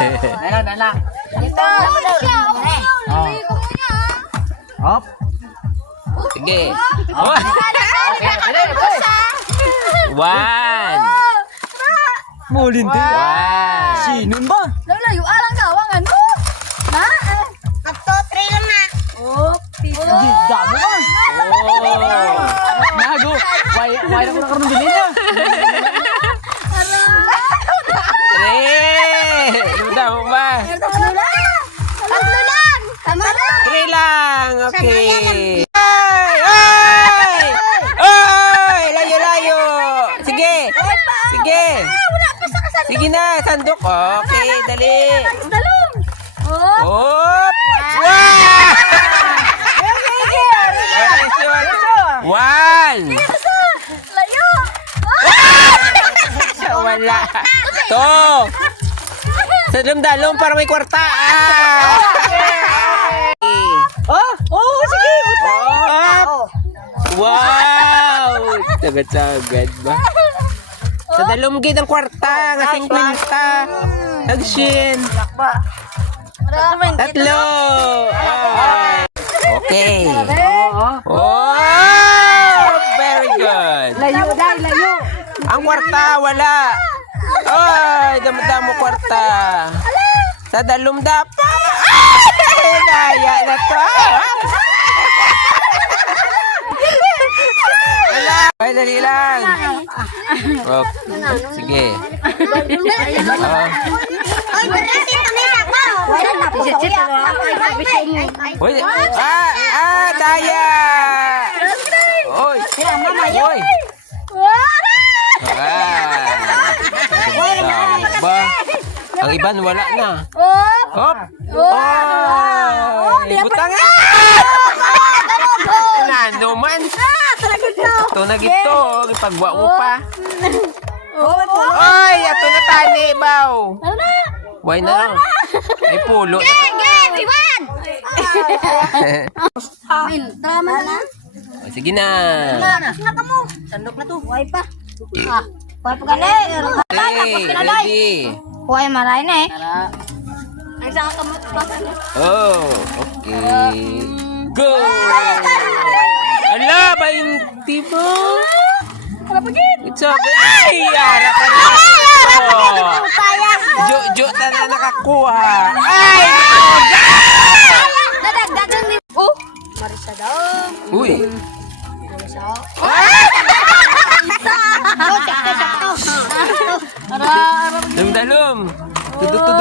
Dalang. Ito. Hop. Sige. Oh. One. Mulin din. One. Sinun ba? Layo alang kawangan mo. Na? Ato, 3 lang na. Oh, pito. Damo ba? Oh. Nago. Why na ko nakaroon din niya? Three. Luda mo ba? Tatlo lang. Tama na. Three lang. Okay. Ay! Ay! Ay! Layo-layo. Sige. Sige. Sige na, sandok. Okay, dali. Talong. Oh. Hop! Wow! One! Layo. Wala. Two! Sa dalong para may kwarta. Oh, sige. Hop! Wow! Sagad-sagad ba? Sa dalumgid ang kwarta, nga 50. Tagsin. Tatlo. Ay. Okay. Oh, very good. Layo dai, layo. Ang kwarta, wala. Ay, damo-damo kwarta. Sa dalumda pa. Ay, naya na to. Wala. Ay, dali lang. Oh, sige. Oy, berarti kami sama. Wala na po. Uy, daya. Oy. Oy. Ba? Ang iban wala na. Hop. Oh, butang. Nano man. Ito na gito, ipagwa mo pa. Oy, ato na tani, baw. Why na lang? Ay pulo. Iwan! Tama na. Sige na. Naka mo. Sandok na to. Huwag pa. Kuha pa gali. Okay, ready. Huwag maray na eh. Ay, saan ka kamot pa? Oh, okay. Go! Ala, 20 mo? It's okay. Ay, yara ka na. Jo na nakakuha. Ay, Nadagdagan ni... Oh! Marisa daw. uy. Sakto. Dalum-dalum. Tudok-tudok.